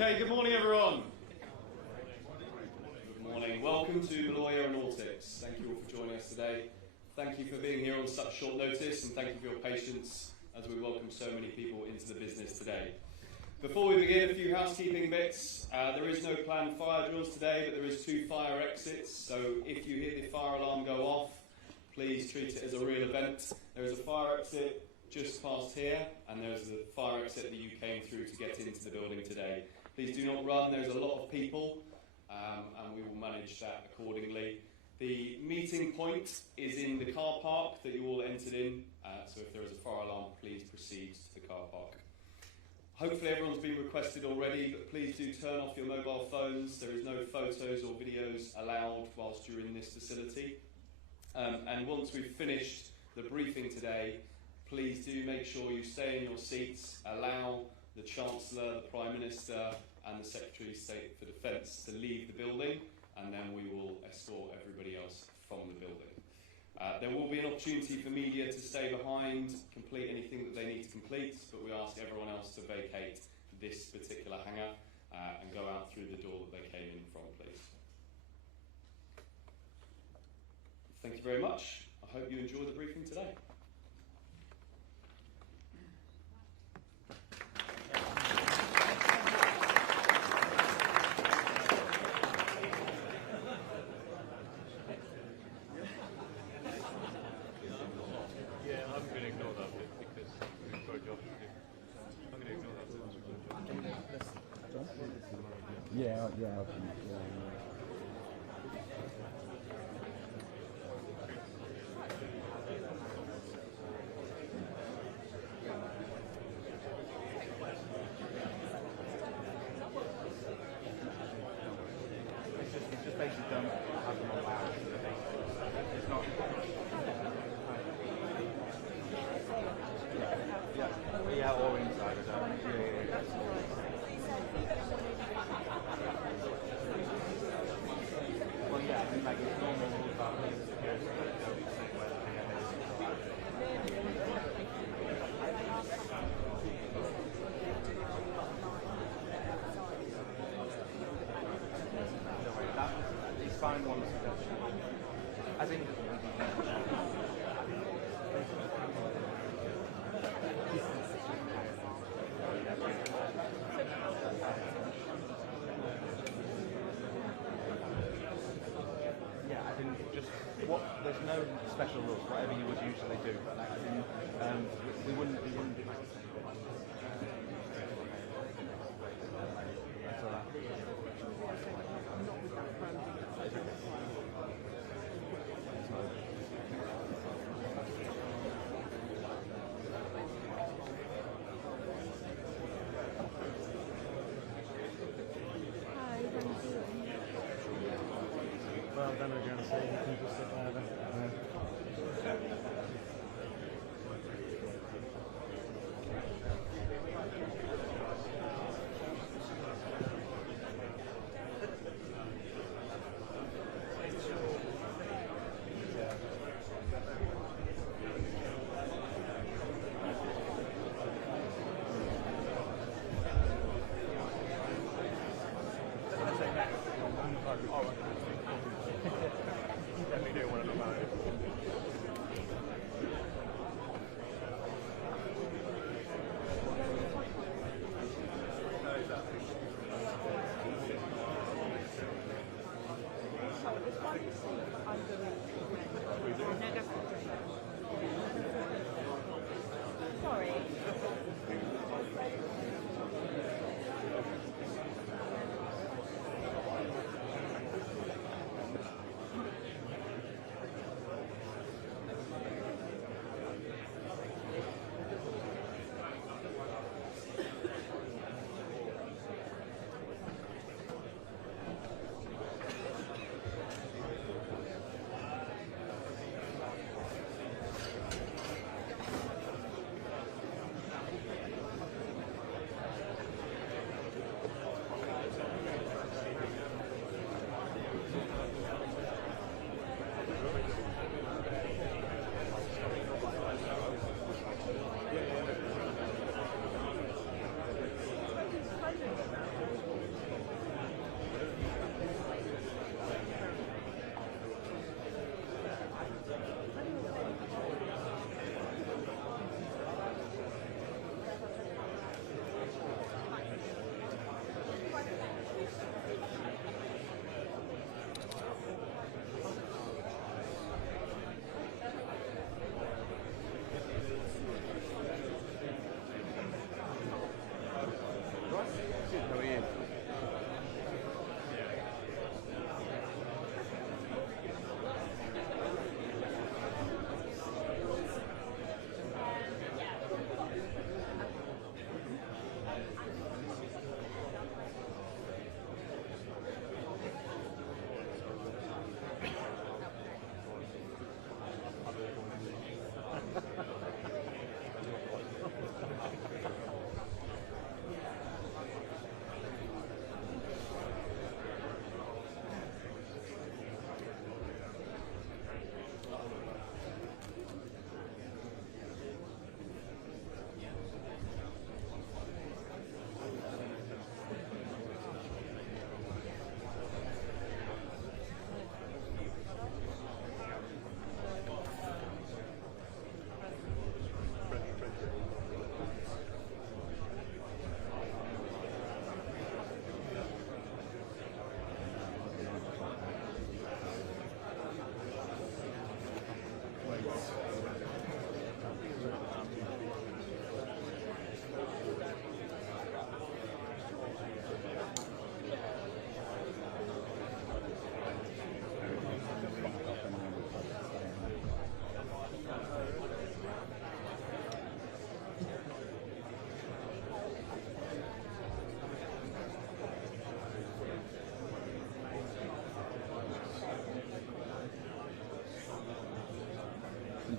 Okay, good morning everyone. Good morning. Welcome to Lawyer Aeronautics. Thank you all for joining us today. Thank you for being here on such short notice, and thank you for your patience as we welcome so many people into the business today. Before we begin, a few housekeeping bits. There is no planned fire drills today, but there is 2 fire exits, so if you hear the fire alarm go off, please treat it as a real event. There is a fire exit just past here, and there's the fire exit that you came through to get into the building today. Please do not run, there's a lot of people, and we will manage that accordingly. The meeting point is in the car park that you all entered in, so if there is a fire alarm, please proceed to the car park. Hopefully everyone's been requested already, but please do turn off your mobile phones. There is no photos or videos allowed whilst you're in this facility. And once we've finished the briefing today, please do make sure you stay in your seats, allow the Chancellor, the Prime Minister and the Secretary of State for Defence to leave the building, and then we will escort everybody else from the building. There will be an opportunity for media to stay behind, complete anything that they need to complete, but we ask everyone else to vacate this particular hangar and go out through the door that they came in from, please. Thank you very much. I hope you enjoyed the briefing today.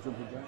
jumping jack.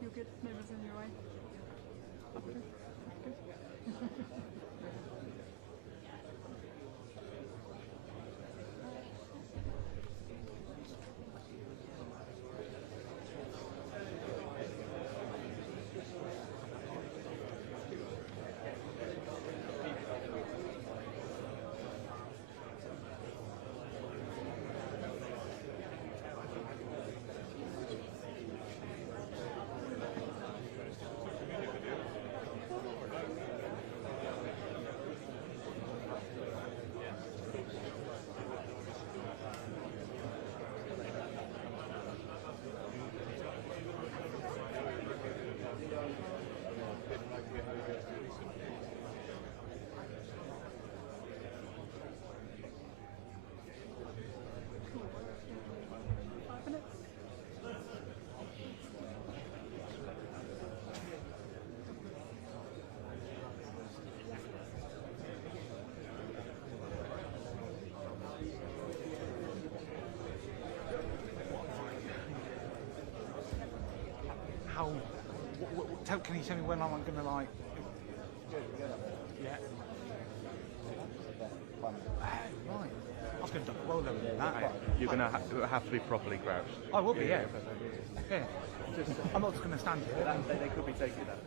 You good? Neighbours in your way? Good. Good. Can you tell me when I'm going to like? Yeah. Right. I was going to duck well lower than that. You're going to have to be properly crouched. I will be, yeah. Yeah. I'm not just going to stand here. They could be taking that.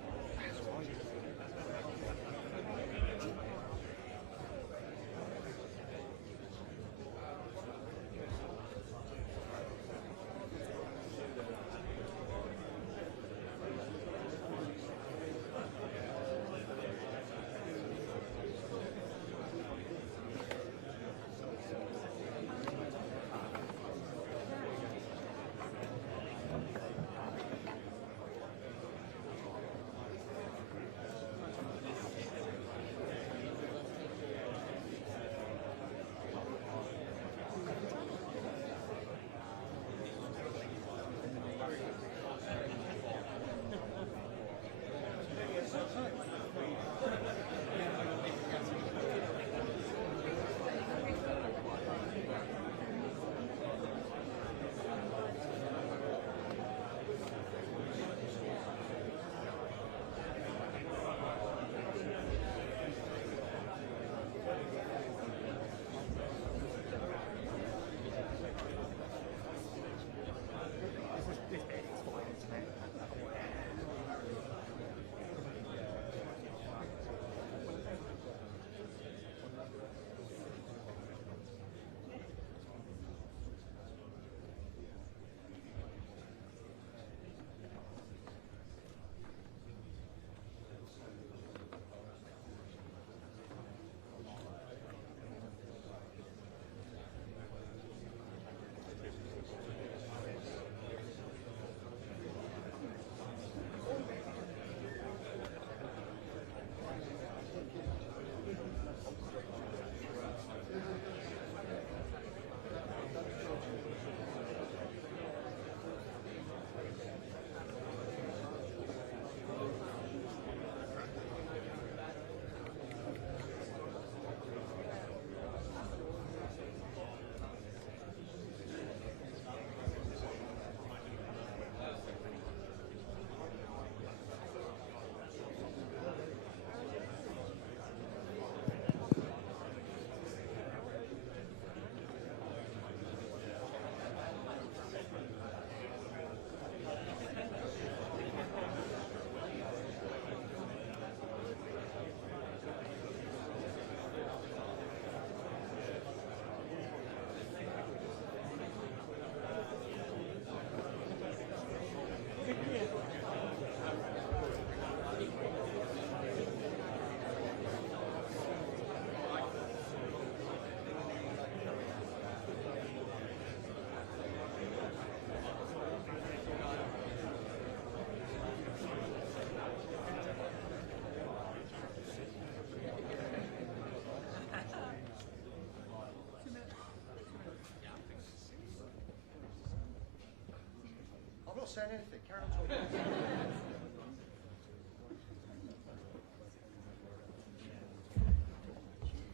saying anything. Carry on talking.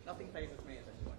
Nothing favours me at this point.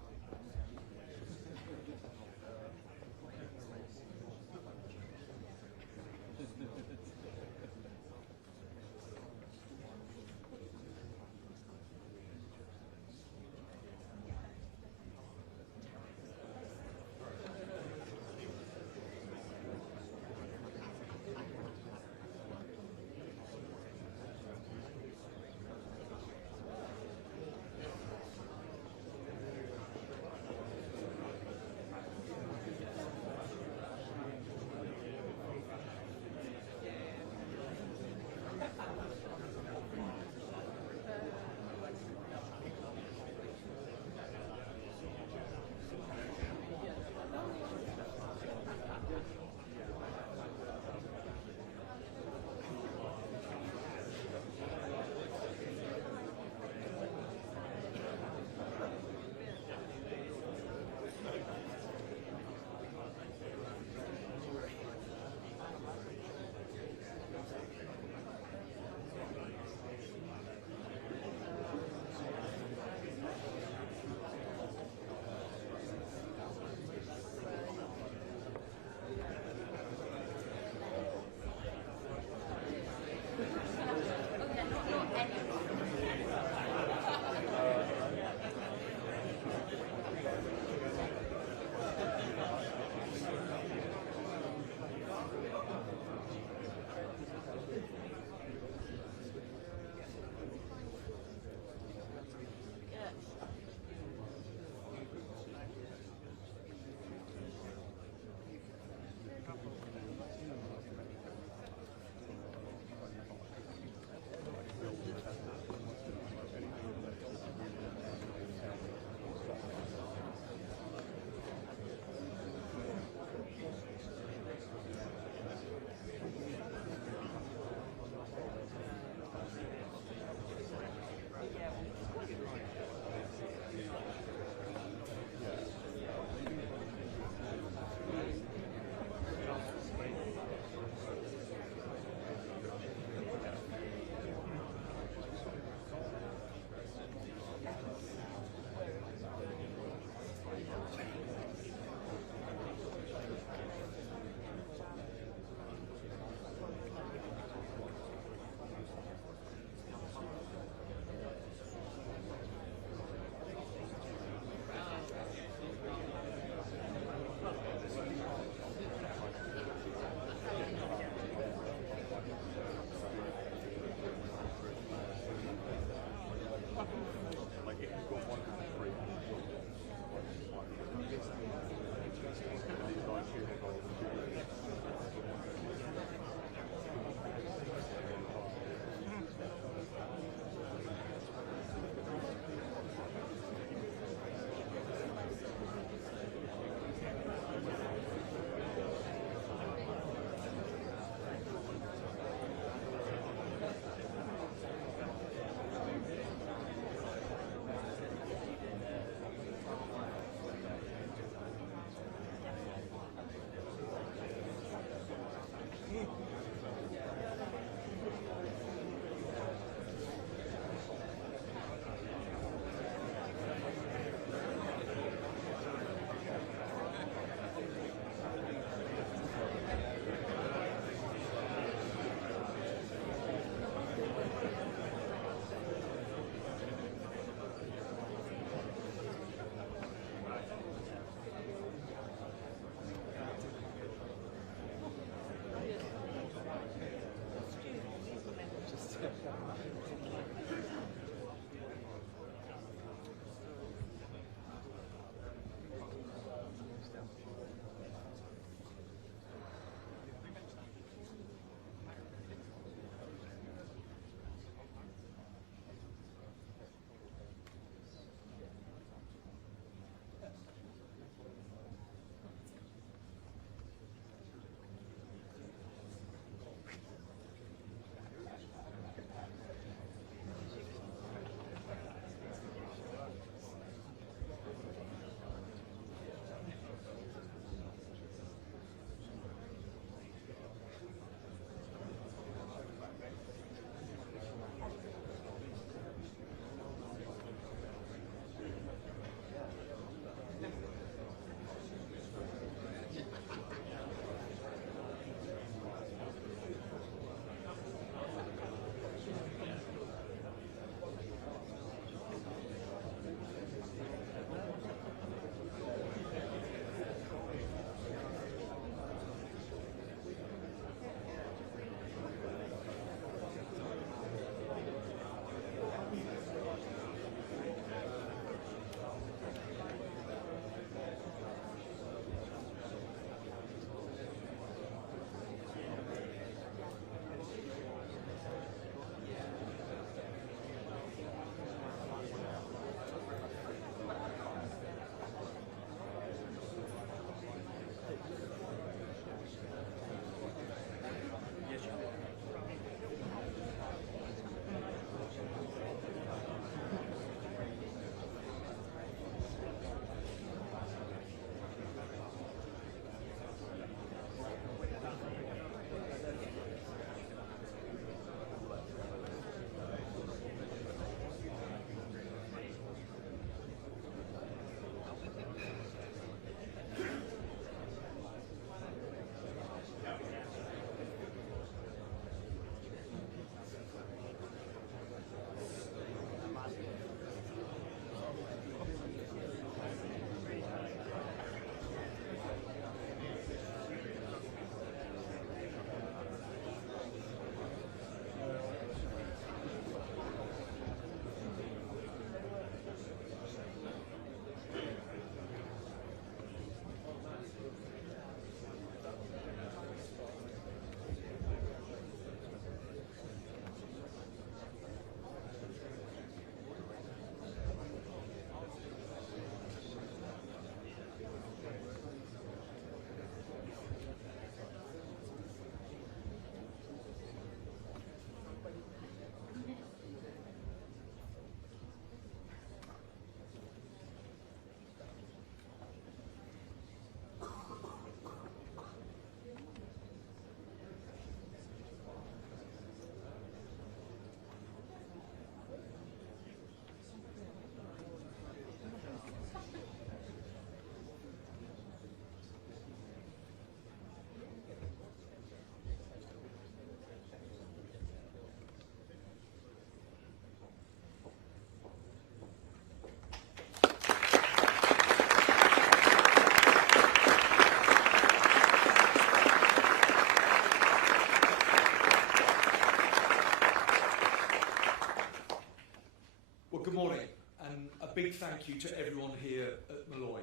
Well, good morning, and a big thank you to everyone here at Malloy.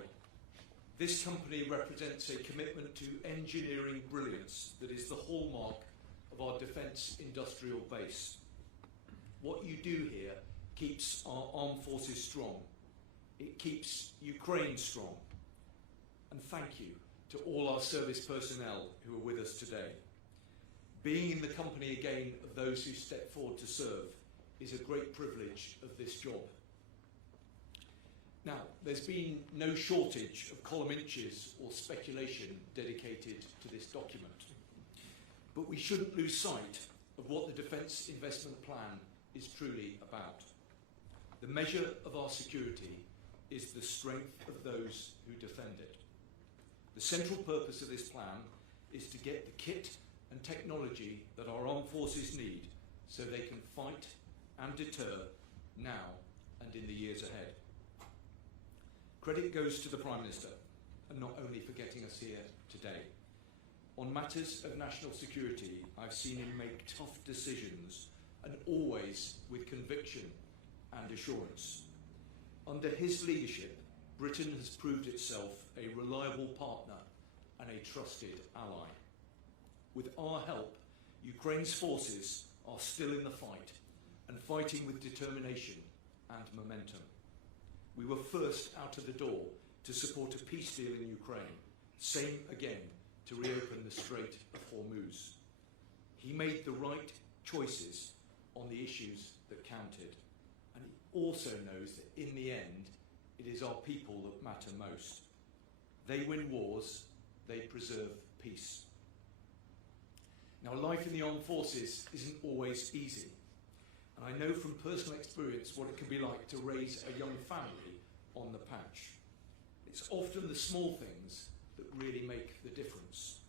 This company represents a commitment to engineering brilliance that is the hallmark of our defence industrial base. What you do here keeps our armed forces strong. It keeps Ukraine strong. And thank you to all our service personnel who are with us today. Being in the company again of those who step forward to serve is a great privilege of this job. Now, there's been no shortage of column inches or speculation dedicated to this document. But we shouldn't lose sight of what the Defence Investment Plan is truly about. The measure of our security is the strength of those who defend it. The central purpose of this plan is to get the kit and technology that our armed forces need so they can fight and deter now and in the years ahead. Credit goes to the Prime Minister, and not only for getting us here today. On matters of national security, I've seen him make tough decisions, and always with conviction and assurance. Under his leadership, Britain has proved itself a reliable partner and a trusted ally. With our help, Ukraine's forces are still in the fight and fighting with determination and momentum. We were first out of the door to support a peace deal in Ukraine, same again to reopen the Strait of Hormuz. He made the right choices on the issues that counted, and he also knows that in the end, it is our people that matter most. They win wars, they preserve peace. Now, life in the armed forces isn't always easy. And I know from personal experience what it can be like to raise a young family on the patch. It's often the small things that really make the difference.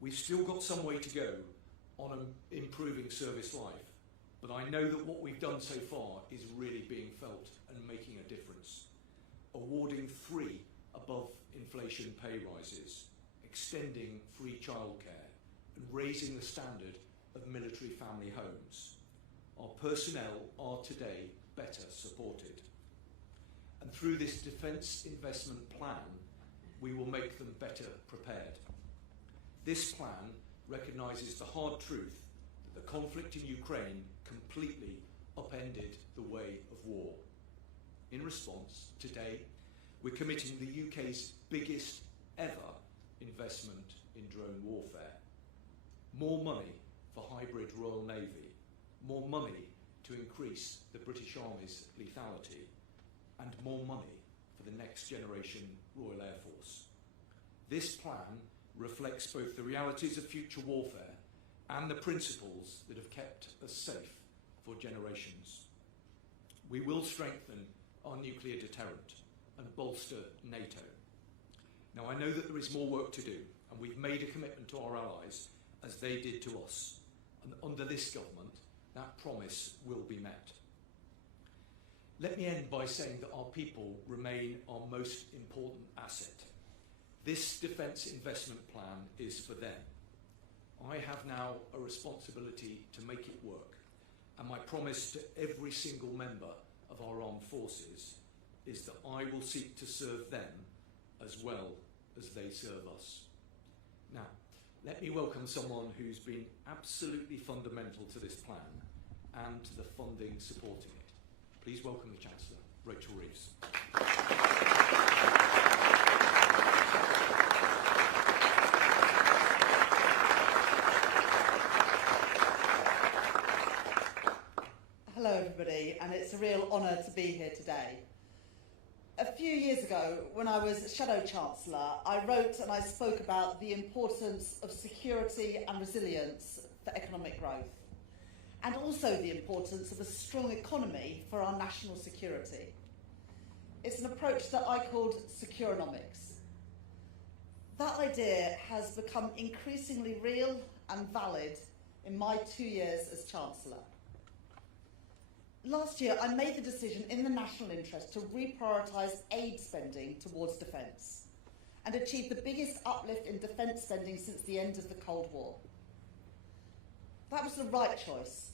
We've still got some way to go on improving service life, but I know that what we've done so far is really being felt and making a difference. Awarding 3 above inflation pay rises, extending free childcare, and raising the standard of military family homes. Our personnel are today better supported. And through this Defence Investment Plan, we will make them better prepared. This plan recognises the hard truth that the conflict in Ukraine completely upended the way of war. In response, today, we're committing the UK's biggest ever investment in drone warfare. More money for hybrid Royal Navy, more money to increase the British Army's lethality, and more money for the next generation Royal Air Force. This plan reflects both the realities of future warfare and the principles that have kept us safe for generations. We will strengthen our nuclear deterrent and bolster NATO. Now, I know that there is more work to do, and we've made a commitment to our allies as they did to us. And under this government, that promise will be met. Let me end by saying that our people remain our most important asset. This Defence Investment Plan is for them. I have now a responsibility to make it work, and my promise to every single member of our armed forces is that I will seek to serve them as well as they serve us. Now, let me welcome someone who's been absolutely fundamental to this plan and to the funding supporting it. Please welcome the Chancellor, Rachel Reeves. Hello everybody, and it's a real honour to be here today. A few years ago, when I was Shadow Chancellor, I wrote and I spoke about the importance of security and resilience for economic growth, and also the importance of a strong economy for our national security. It's an approach that I called securonomics. That idea has become increasingly real and valid in my 2 years as Chancellor. Last year, I made the decision in the national interest to reprioritise aid spending towards defence and achieve the biggest uplift in defence spending since the end of the Cold War. That was the right choice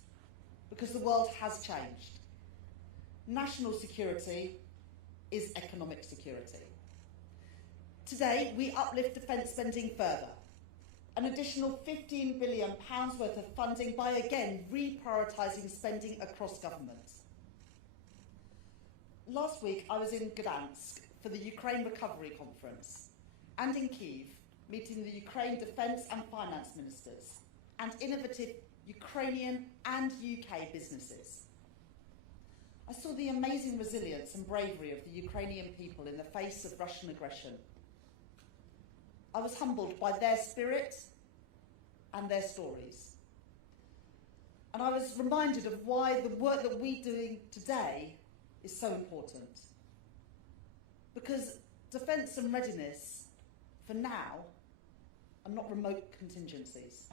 because the world has changed. national security is economic security. Today, we uplift defence spending further. An additional £15 billion worth of funding by, again, reprioritising spending across government. Last week, I was in Gdansk for the Ukraine Recovery Conference and in Kyiv, meeting the Ukraine Defence and Finance Ministers and innovative Ukrainian and UK businesses. I saw the amazing resilience and bravery of the Ukrainian people in the face of Russian aggression. I was humbled by their spirit and their stories. And I was reminded of why the work that we're doing today is so important. Because defence and readiness, for now, are not remote contingencies.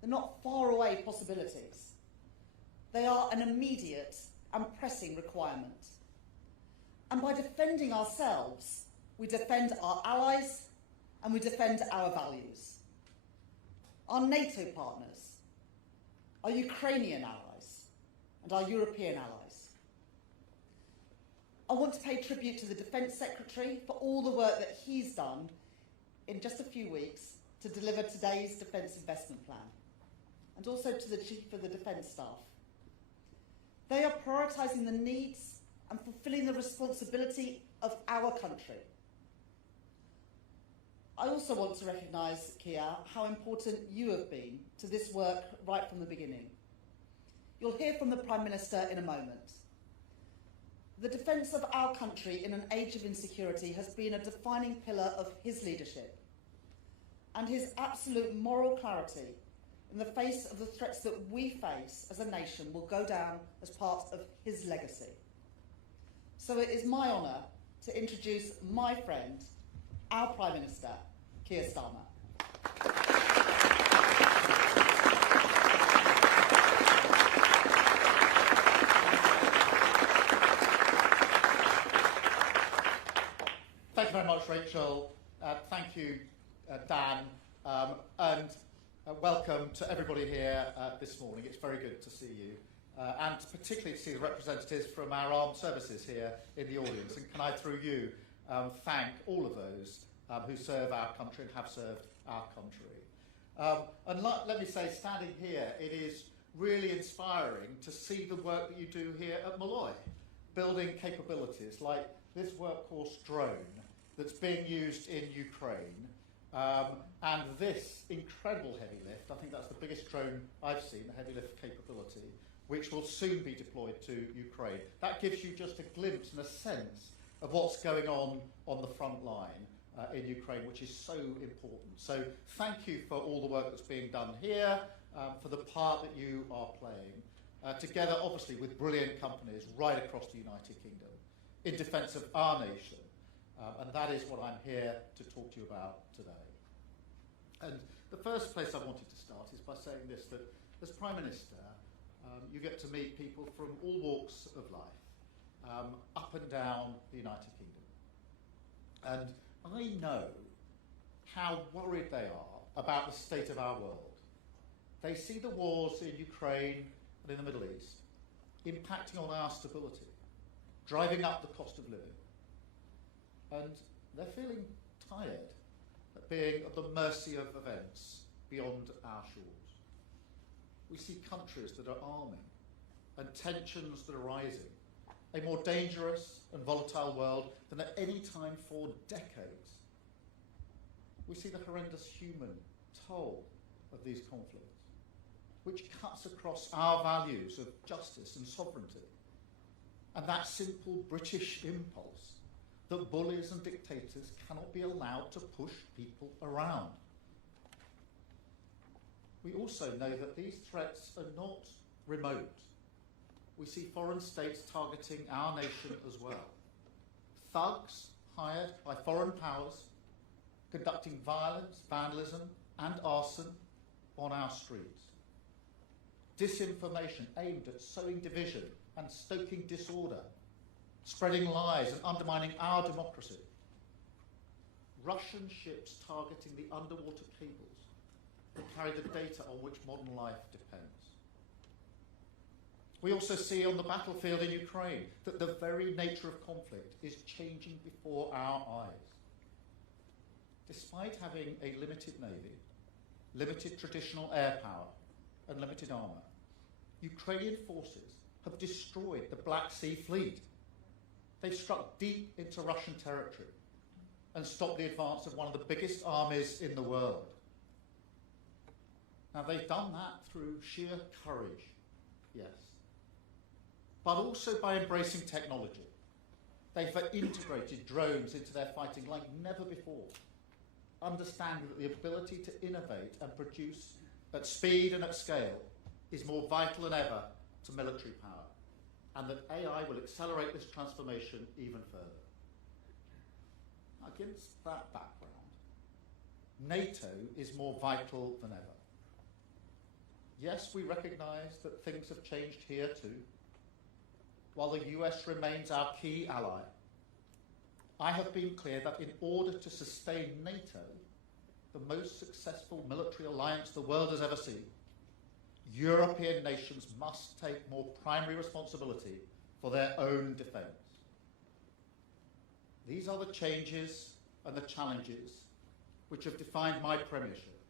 They're not faraway possibilities. They are an immediate and pressing requirement. And by defending ourselves, we defend our allies and we defend our values. Our NATO partners, our Ukrainian allies, and our European allies. I want to pay tribute to the Defence Secretary for all the work that he's done in just a few weeks to deliver today's Defence Investment Plan, and also to the Chief of the Defence Staff. They are prioritising the needs and fulfilling the responsibility of our country. I also want to recognise, Keir, how important you have been to this work right from the beginning. You'll hear from the Prime Minister in a moment. The defence of our country in an age of insecurity has been a defining pillar of his leadership, and his absolute moral clarity in the face of the threats that we face as a nation will go down as part of his legacy. So it is my honour to introduce my friend, our Prime Minister, Keir Starmer. Thank you very much, Rachel. Thank you, Dan, and welcome to everybody here this morning. It's very good to see you, and particularly to see the representatives from our armed services here in the audience. And can I, through you, thank all of those who serve our country and have served our country. Let me say, standing here, it is really inspiring to see the work that you do here at Malloy, building capabilities like this workhorse drone that's being used in Ukraine, and this incredible heavy lift. I think that's the biggest drone I've seen, the heavy lift capability, which will soon be deployed to Ukraine. That gives you just a glimpse and a sense of what's going on the front line in Ukraine, which is so important. So thank you for all the work that's being done here, for the part that you are playing, together obviously with brilliant companies right across the United Kingdom in defence of our nation. And that is what I'm here to talk to you about today. And the first place I wanted to start is by saying this, that as Prime Minister, you get to meet people from all walks of life, up and down the United Kingdom. And I know how worried they are about the state of our world. They see the wars in Ukraine and in the Middle East impacting on our stability, driving up the cost of living. And they're feeling tired at being at the mercy of events beyond our shores. We see countries that are arming and tensions that are rising, a more dangerous and volatile world than at any time for decades. We see the horrendous human toll of these conflicts, which cuts across our values of justice and sovereignty, and that simple British impulse that bullies and dictators cannot be allowed to push people around. We also know that these threats are not remote. We see foreign states targeting our nation as well. Thugs hired by foreign powers conducting violence, vandalism and arson on our streets. Disinformation aimed at sowing division and stoking disorder, spreading lies and undermining our democracy. Russian ships targeting the underwater cables that carry the data on which modern life depends. We also see on the battlefield in Ukraine that the very nature of conflict is changing before our eyes. Despite having a limited navy, limited traditional air power, and limited armour, Ukrainian forces have destroyed the Black Sea Fleet. They've struck deep into Russian territory and stopped the advance of one of the biggest armies in the world. Now, they've done that through sheer courage, yes, but also by embracing technology. They've integrated drones into their fighting like never before, understanding that the ability to innovate and produce at speed and at scale is more vital than ever to military power, and that AI will accelerate this transformation even further. Against that background, NATO is more vital than ever. Yes, we recognise that things have changed here too. While the US remains our key ally, I have been clear that in order to sustain NATO, the most successful military alliance the world has ever seen, European nations must take more primary responsibility for their own defence. These are the changes and the challenges which have defined my premiership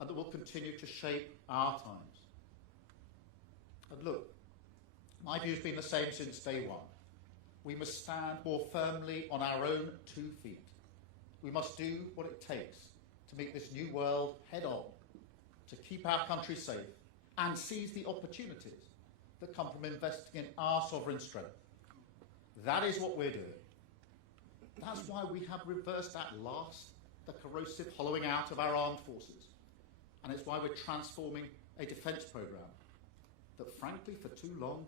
and that will continue to shape our times. And look, my view has been the same since day one. We must stand more firmly on our own 2 feet. We must do what it takes to meet this new world head on, to keep our country safe and seize the opportunities that come from investing in our sovereign strength. That is what we're doing. That's why we have reversed the corrosive hollowing out of our armed forces. And it's why we're transforming a defence programme that, frankly, for too long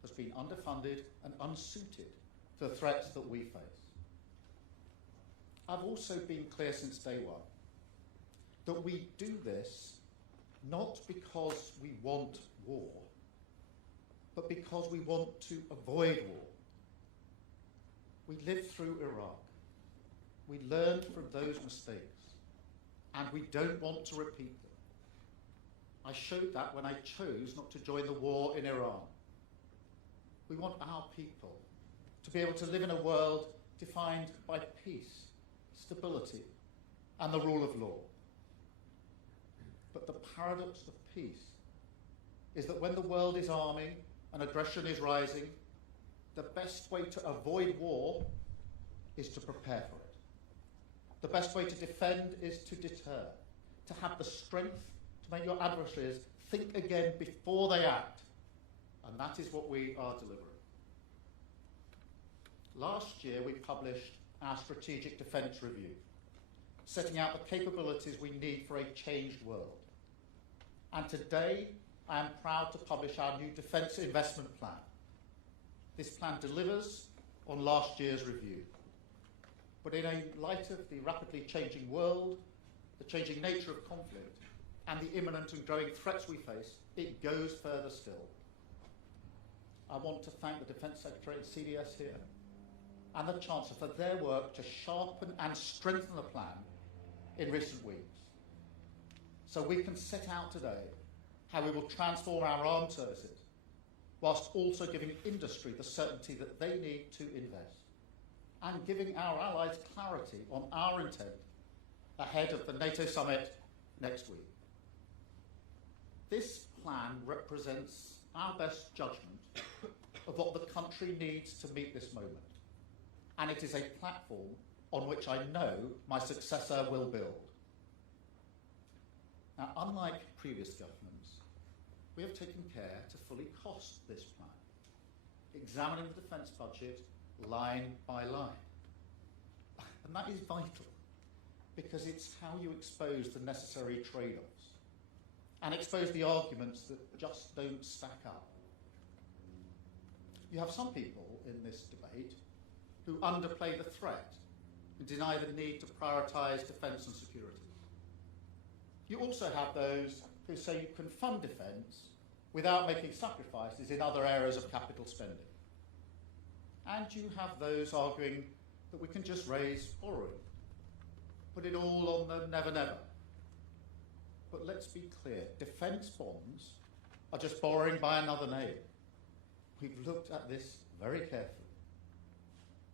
has been underfunded and unsuited to the threats that we face. I've also been clear since day one that we do this not because we want war, but because we want to avoid war. We lived through Iraq. We learned from those mistakes, and we don't want to repeat them. I showed that when I chose not to join the war in Iran. We want our people to be able to live in a world defined by peace, stability, and the rule of law. But the paradox of peace is that when the world is arming and aggression is rising, the best way to avoid war is to prepare for it. The best way to defend is to deter, to have the strength to make your adversaries think again before they act. And that is what we are delivering. Last year, we published our Strategic Defence Review, setting out the capabilities we need for a changed world. And today, I am proud to publish our new Defence Investment Plan. This plan delivers on last year's review. But in a light of the rapidly changing world, the changing nature of conflict, and the imminent and growing threats we face, it goes further still. I want to thank the Defence Secretary and CDS here, and the Chancellor for their work to sharpen and strengthen the plan in recent weeks. So we can set out today how we will transform our armed services, whilst also giving industry the certainty that they need to invest, and giving our allies clarity on our intent ahead of the NATO summit next week. This plan represents our best judgment of what the country needs to meet this moment, and it is a platform on which I know my successor will build. Now, unlike previous governments, we have taken care to fully cost this plan, examining the defence budget line by line. And that is vital, because it's how you expose the necessary trade-offs and expose the arguments that just don't stack up. You have some people in this debate who underplay the threat and deny the need to prioritise defence and security. You also have those who say you can fund defence without making sacrifices in other areas of capital spending. And you have those arguing that we can just raise borrowing, put it all on the never never. But let's be clear, defence bonds are just borrowing by another name. We've looked at this very carefully.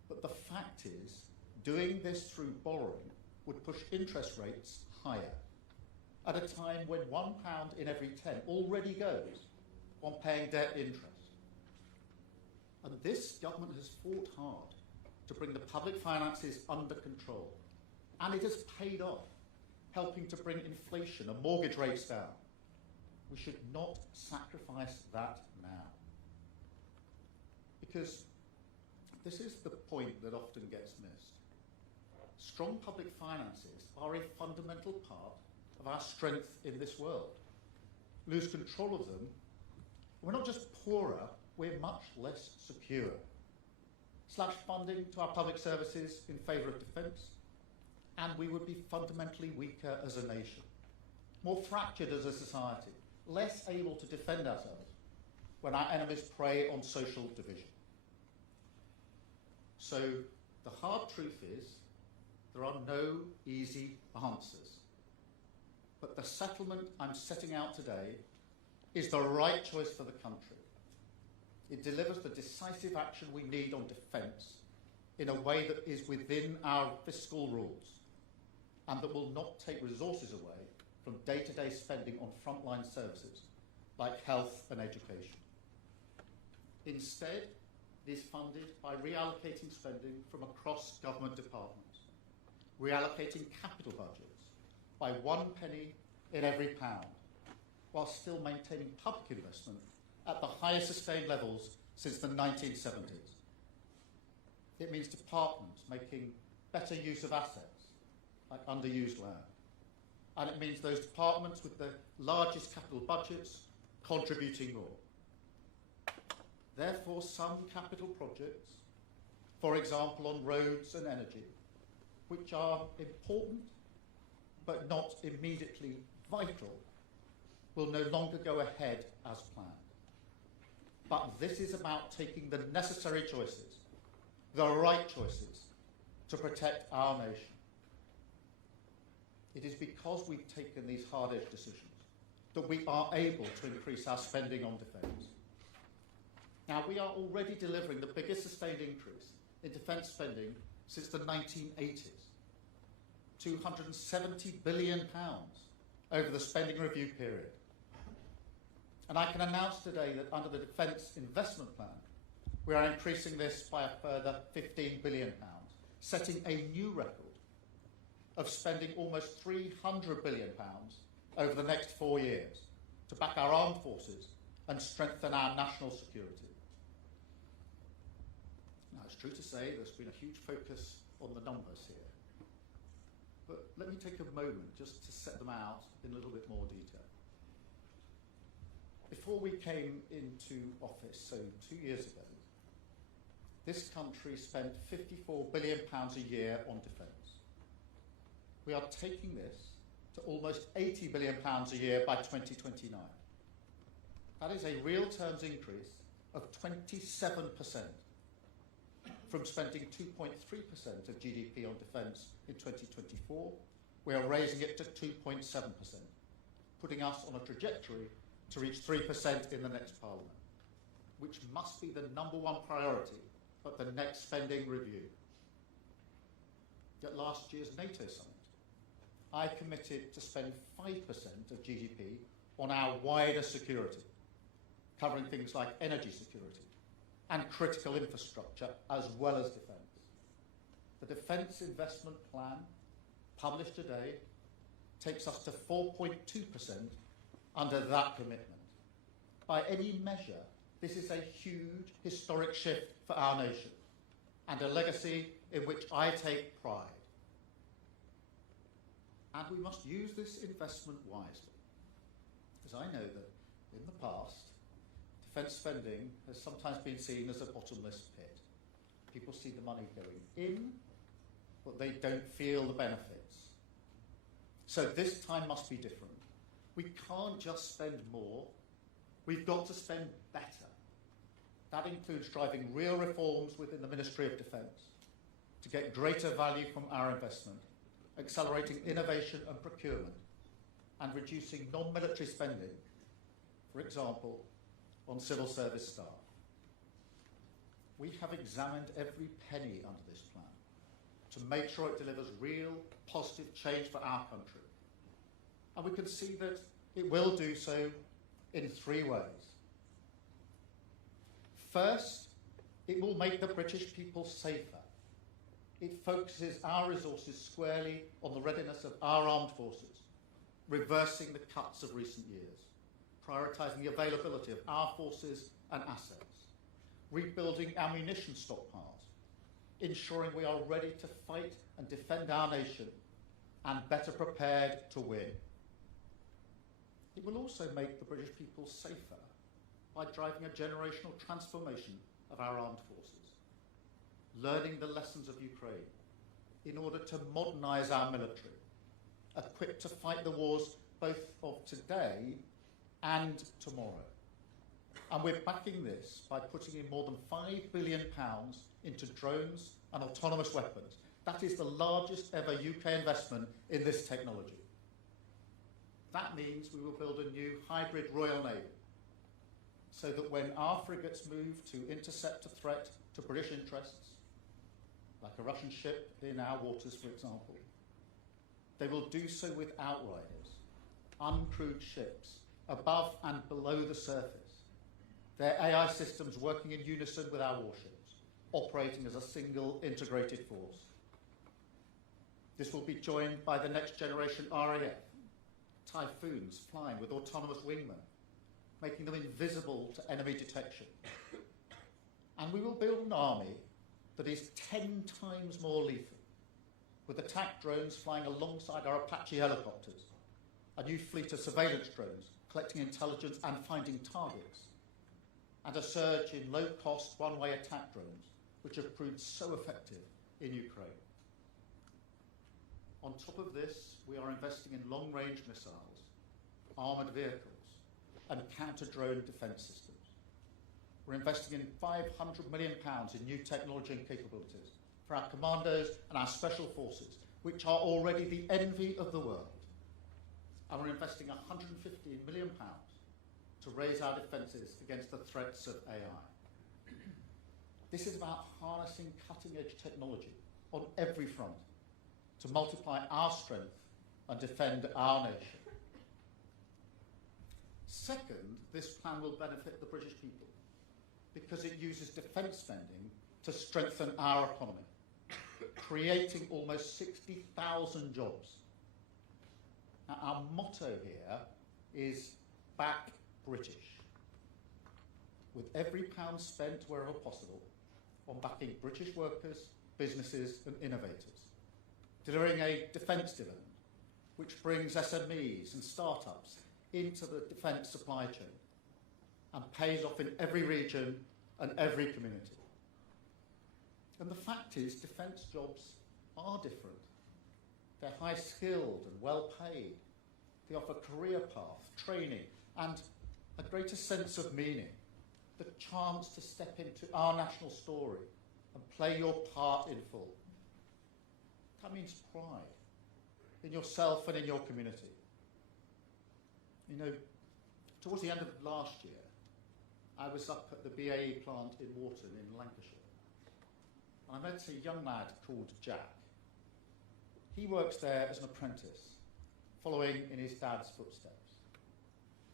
But the fact is, doing this through borrowing would push interest rates higher at a time when £1 in every 10 already goes on paying debt interest. And this government has fought hard to bring the public finances under control. And it has paid off, helping to bring inflation and mortgage rates down. We should not sacrifice that now. Because this is the point that often gets missed. Strong public finances are a fundamental part of our strength in this world. Lose control of them, we're not just poorer, we're much less secure. Slash funding to our public services in favour of defence, and we would be fundamentally weaker as a nation, more fractured as a society, less able to defend ourselves when our enemies prey on social division. So the hard truth is, there are no easy answers. But the settlement I'm setting out today is the right choice for the country. It delivers the decisive action we need on defence in a way that is within our fiscal rules and that will not take resources away from day-to-day spending on frontline services like health and education. Instead, it is funded by reallocating spending from across government departments, reallocating capital budgets by 1 penny in every pound, while still maintaining public investment at the highest sustained levels since the 1970s. It means departments making better use of assets, like underused land. And it means those departments with the largest capital budgets contributing more. Therefore, some capital projects, for example on roads and energy, which are important but not immediately vital, will no longer go ahead as planned. But this is about taking the necessary choices, the right choices, to protect our nation. It is because we've taken these hard-edged decisions that we are able to increase our spending on defence. Now, we are already delivering the biggest sustained increase in defence spending since the 1980s, £270 billion over the spending review period. And I can announce today that under the Defence Investment Plan, we are increasing this by a further £15 billion, setting a new record of spending almost £300 billion over the next 4 years to back our armed forces and strengthen our national security. Now, it's true to say there's been a huge focus on the numbers here. But let me take a moment just to set them out in a little bit more detail. Before we came into office, so 2 years ago, this country spent £54 billion a year on defence. We are taking this to almost £80 billion a year by 2029. That is a real terms increase of 27%, from spending 2.3% of GDP on defence in 2024, we are raising it to 2.7%, putting us on a trajectory to reach 3% in the next Parliament, which must be the #1 priority at the next spending review. At last year's NATO summit, I committed to spend 5% of GDP on our wider security, covering things like energy security and critical infrastructure, as well as defence. The Defence Investment Plan, published today, takes us to 4.2% under that commitment. By any measure, this is a huge historic shift for our nation, and a legacy in which I take pride. And we must use this investment wisely, because I know that in the past, defence spending has sometimes been seen as a bottomless pit. People see the money going in, but they don't feel the benefits. So this time must be different. We can't just spend more, we've got to spend better. That includes driving real reforms within the Ministry of Defence to get greater value from our investment, accelerating innovation and procurement, and reducing non-military spending, for example, on civil service staff. we have examined every penny under this plan to make sure it delivers real, positive change for our country. And we can see that it will do so in 3 ways. First, it will make the British people safer. It focuses our resources squarely on the readiness of our armed forces, reversing the cuts of recent years, prioritising the availability of our forces and assets, rebuilding ammunition stockpiles, ensuring we are ready to fight and defend our nation and better prepared to win. It will also make the British people safer by driving a generational transformation of our armed forces, learning the lessons of Ukraine in order to modernise our military, equipped to fight the wars both of today and tomorrow. And we're backing this by putting in more than £5 billion into drones and autonomous weapons. That is the largest ever UK investment in this technology. That means we will build a new hybrid Royal Navy, so that when our frigates move to intercept a threat to British interests, like a Russian ship in our waters, for example, they will do so with outriders, uncrewed ships, above and below the surface, their AI systems working in unison with our warships, operating as a single integrated force. This will be joined by the next generation RAF, Typhoons flying with autonomous wingmen, making them invisible to enemy detection. And we will build an army that is 10 times more lethal, with attack drones flying alongside our Apache helicopters, a new fleet of surveillance drones collecting intelligence and finding targets, and a surge in low-cost one-way attack drones, which have proved so effective in Ukraine. On top of this, we are investing in long-range missiles, armoured vehicles, and counter-drone defence systems. We're investing in £500 million in new technology and capabilities for our commandos and our special forces, which are already the envy of the world. And we're investing £115 million to raise our defences against the threats of AI. This is about harnessing cutting-edge technology on every front to multiply our strength and defend our nation. Second, this plan will benefit the British people because it uses defence spending to strengthen our economy, creating almost 60,000 jobs. Now, our motto here is back British, with every pound spent wherever possible on backing British workers, businesses and innovators, delivering a defence dividend which brings SMEs and startups into the defence supply chain and pays off in every region and every community. And the fact is, defence jobs are different. They're high skilled and well paid. They offer career path, training and a greater sense of meaning, the chance to step into our national story and play your part in full. That means pride in yourself and in your community. You know, towards the end of last year, I was up at the BAE plant in Wharton in Lancashire. I met a young lad called Jack. He works there as an apprentice, following in his dad's footsteps.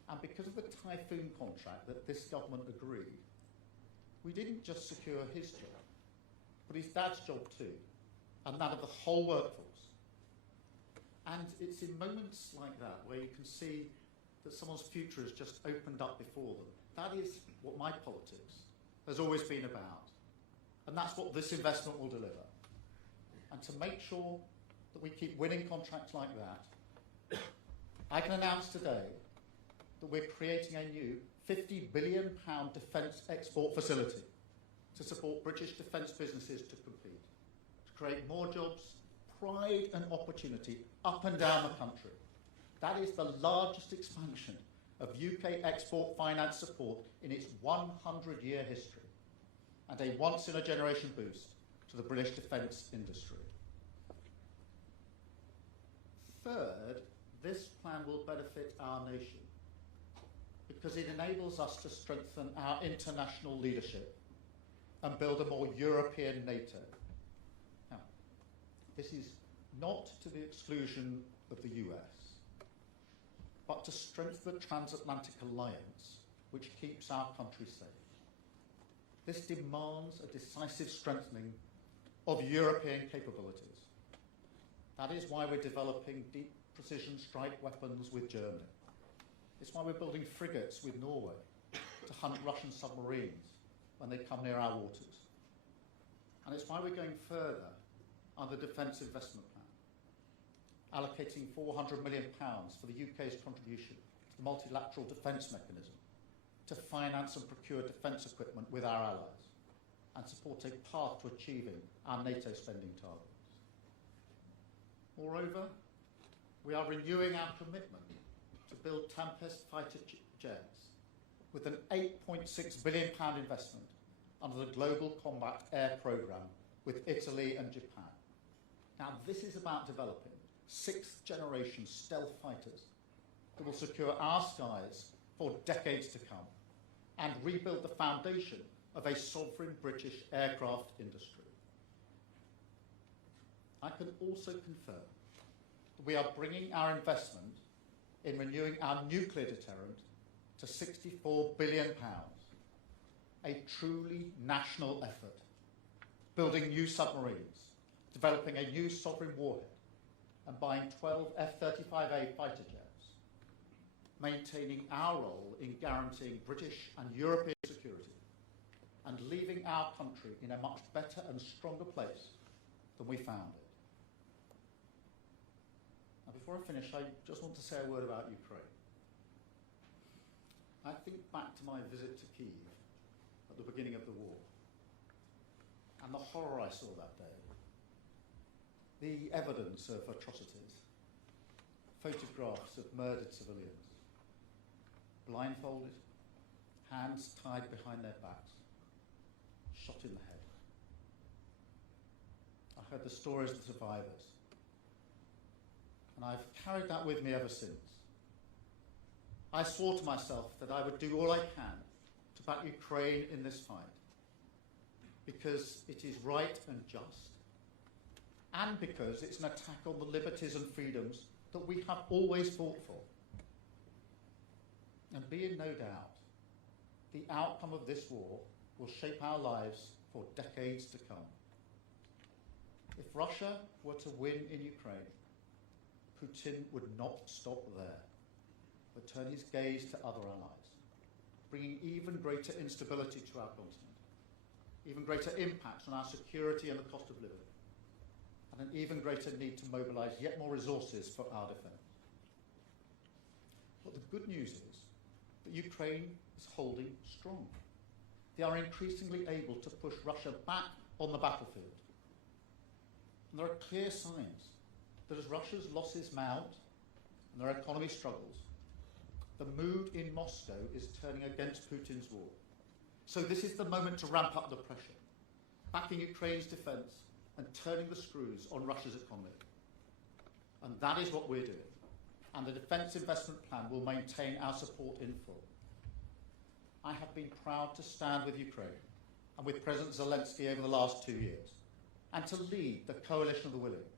And because of the Typhoon contract that this government agreed, we didn't just secure his job, but his dad's job too, and that of the whole workforce. And it's in moments like that where you can see that someone's future has just opened up before them. That is what my politics has always been about. And that's what this investment will deliver. And to make sure that we keep winning contracts like that, I can announce today that we're creating a new £50 billion defence export facility to support British defence businesses to compete, to create more jobs, pride and opportunity up and down the country. That is the largest expansion of UK export finance support in its 100-year history, and a once-in-a-generation boost to the British defence industry. Third, this plan will benefit our nation because it enables us to strengthen our international leadership and build a more European NATO. Now, this is not to the exclusion of the US, but to strengthen the transatlantic alliance which keeps our country safe. This demands a decisive strengthening of European capabilities. That is why we're developing deep precision strike weapons with Germany. It's why we're building frigates with Norway to hunt Russian submarines when they come near our waters. And it's why we're going further on the Defence Investment Plan, allocating £400 million for the UK's contribution to the multilateral defence mechanism to finance and procure defence equipment with our allies and support a path to achieving our NATO spending targets. Moreover, we are renewing our commitment to build Tempest fighter jets with an £8.6 billion investment under the Global Combat Air Programme with Italy and Japan. Now, this is about developing sixth-generation stealth fighters that will secure our skies for decades to come and rebuild the foundation of a sovereign British aircraft industry. I can also confirm that we are bringing our investment in renewing our nuclear deterrent to £64 billion, a truly national effort, building new submarines, developing a new sovereign warhead, and buying 12 F-35A fighter jets, maintaining our role in guaranteeing British and European security, and leaving our country in a much better and stronger place than we found it. Now, before I finish, I just want to say a word about Ukraine. I think back to my visit to Kyiv at the beginning of the war, and the horror I saw that day, the evidence of atrocities, photographs of murdered civilians, blindfolded, hands tied behind their backs, shot in the head. I heard the stories of the survivors, and I've carried that with me ever since. I swore to myself that I would do all I can to back Ukraine in this fight, because it is right and just, and because it's an attack on the liberties and freedoms that we have always fought for. And be in no doubt, the outcome of this war will shape our lives for decades to come. If Russia were to win in Ukraine, Putin would not stop there, but turn his gaze to other allies, bringing even greater instability to our continent, even greater impacts on our security and the cost of living, and an even greater need to mobilise yet more resources for our defence. But the good news is that Ukraine is holding strong. They are increasingly able to push Russia back on the battlefield. And there are clear signs that as Russia's losses mount and their economy struggles, the mood in Moscow is turning against Putin's war. So this is the moment to ramp up the pressure, backing Ukraine's defence and turning the screws on Russia's economy. And that is what we're doing. And the Defence Investment Plan will maintain our support in full. I have been proud to stand with Ukraine and with President Zelensky over the last 2 years, and to lead the coalition of the willing,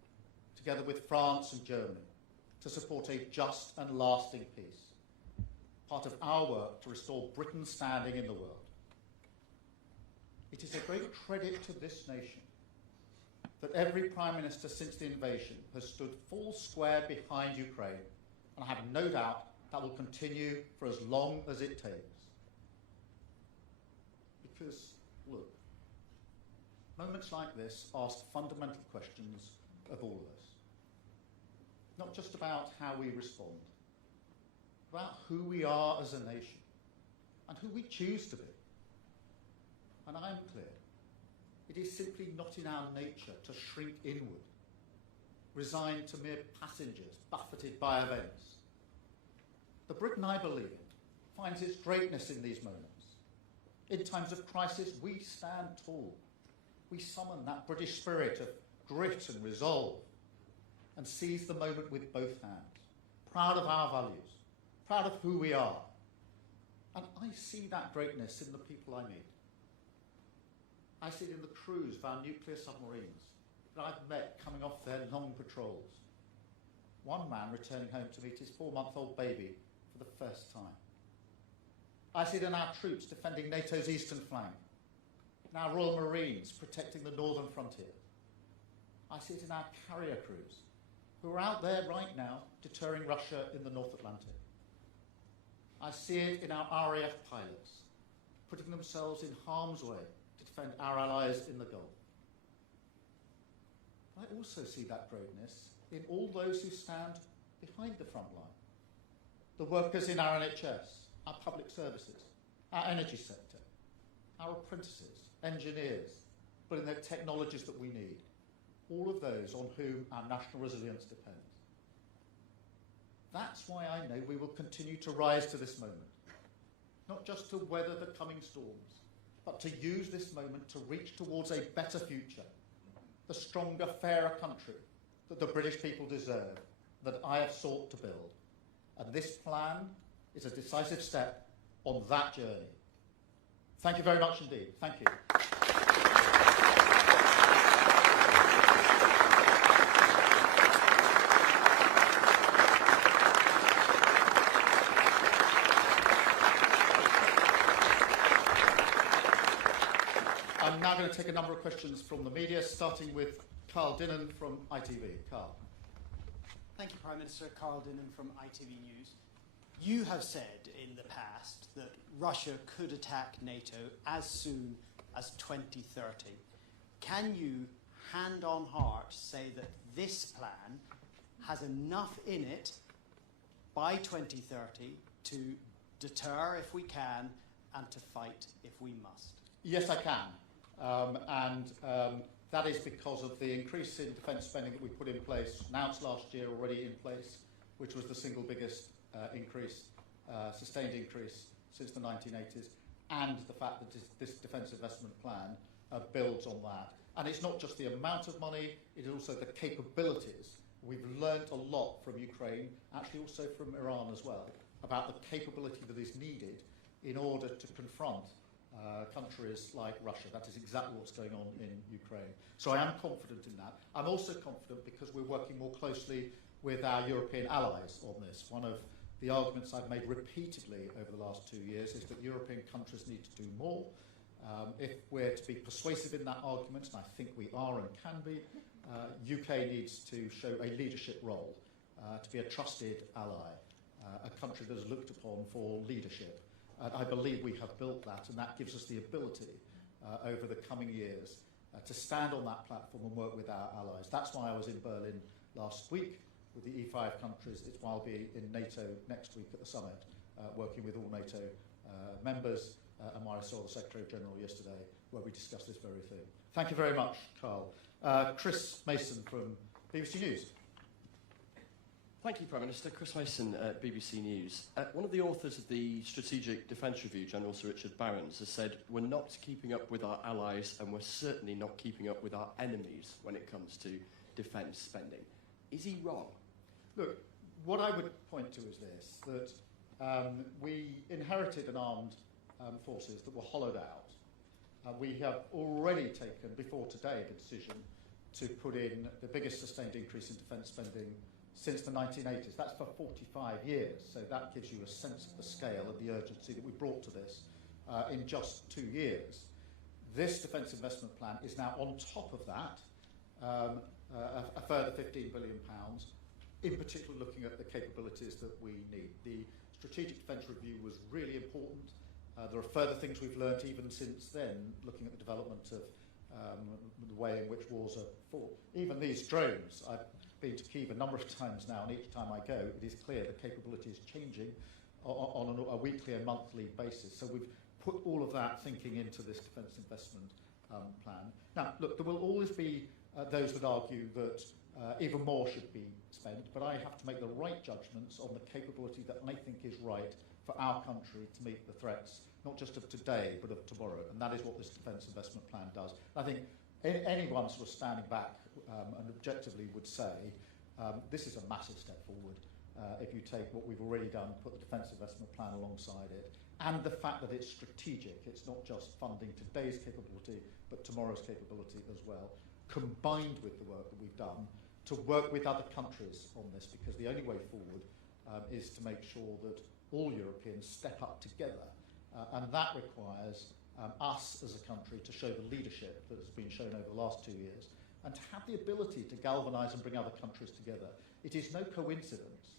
together with France and Germany, to support a just and lasting peace, part of our work to restore Britain's standing in the world. It is a great credit to this nation that every Prime Minister since the invasion has stood full square behind Ukraine, and I have no doubt that will continue for as long as it takes. Because, look, moments like this ask fundamental questions of all of us. Not just about how we respond, about who we are as a nation, and who we choose to be. And I'm clear, it is simply not in our nature to shrink inward, resigned to mere passengers buffeted by events. The Britain I believe in finds its greatness in these moments. In times of crisis, we stand tall. We summon that British spirit of grit and resolve and seize the moment with both hands, proud of our values, proud of who we are. And I see that greatness in the people I meet. I see it in the crews of our nuclear submarines that I've met coming off their long patrols. One man returning home to meet his 4-month-old baby for the first time. I see it in our troops defending NATO's eastern flank, in our Royal Marines protecting the northern frontier. I see it in our carrier crews, who are out there right now deterring Russia in the North Atlantic. I see it in our RAF pilots, putting themselves in harm's way to defend our allies in the Gulf. I also see that greatness in all those who stand behind the front line. The workers in our NHS, our public services, our energy sector, our apprentices, engineers, building the technologies that we need. All of those on whom our national resilience depends. That's why I know we will continue to rise to this moment. Not just to weather the coming storms, but to use this moment to reach towards a better future, the stronger, fairer country that the British people deserve, that I have sought to build. And this plan is a decisive step on that journey. Thank you very much indeed. Thank you. I'm now going to take a number of questions from the media, starting with Carl Dinnan from ITV. Carl. Thank you, Prime Minister. Carl Dinnan from ITV News. You have said in the past that Russia could attack NATO as soon as 2030. Can you, hand on heart, say that this plan has enough in it by 2030 to deter if we can and to fight if we must? Yes, I can. That is because of the increase in defence spending that we put in place, announced last year, already in place, which was the single biggest sustained increase since the 1980s, and the fact that this defence investment plan builds on that. And it's not just the amount of money, it is also the capabilities. We've learnt a lot from Ukraine, actually also from Iran as well, about the capability that is needed in order to confront countries like Russia. That is exactly what's going on in Ukraine. So I am confident in that. I'm also confident because we're working more closely with our European allies on this. One of the arguments I've made repeatedly over the last 2 years is that European countries need to do more. If we're to be persuasive in that argument, and I think we are and can be, UK needs to show a leadership role, to be a trusted ally, a country that is looked upon for leadership. And I believe we have built that, and that gives us the ability over the coming years to stand on that platform and work with our allies. That's why I was in Berlin last week with the E5 countries. It's why I'll be in NATO next week at the summit, working with all NATO members, and why I saw the Secretary-General yesterday, where we discussed this very thing. Thank you very much, Carl. Chris Mason from BBC News. Thank you, Prime Minister. Chris Mason at BBC News. One of the authors of the Strategic Defence Review, General Sir Richard Barrons, has said we're not keeping up with our allies and we're certainly not keeping up with our enemies when it comes to defence spending. Is he wrong? Look, what I would point to is this, that we inherited an armed forces that were hollowed out. We have already taken, before today, the decision to put in the biggest sustained increase in defence spending since the 1980s. That's for 45 years, so that gives you a sense of the scale and the urgency that we brought to this in just 2 years. This defence investment plan is now on top of that, a further £15 billion, in particular looking at the capabilities that we need. The Strategic Defence Review was really important. There are further things we've learnt even since then, looking at the development of the way in which wars are fought. Even these drones, I've been to Kyiv a number of times now, and each time I go, it is clear the capability is changing on a weekly and monthly basis. So we've put all of that thinking into this defence investment plan. Now, look, there will always be those that argue that even more should be spent, but I have to make the right judgments on the capability that I think is right for our country to meet the threats, not just of today, but of tomorrow. And that is what this defence investment plan does. I think anyone sort of standing back and objectively would say this is a massive step forward. if you take what we've already done, put the Defence Investment Plan alongside it, and the fact that it's strategic. It's not just funding today's capability, but tomorrow's capability as well, combined with the work that we've done to work with other countries on this, because the only way forward is to make sure that all Europeans step up together, and that requires us as a country to show the leadership that has been shown over the last 2 years, and to have the ability to galvanise and bring other countries together. It is no coincidence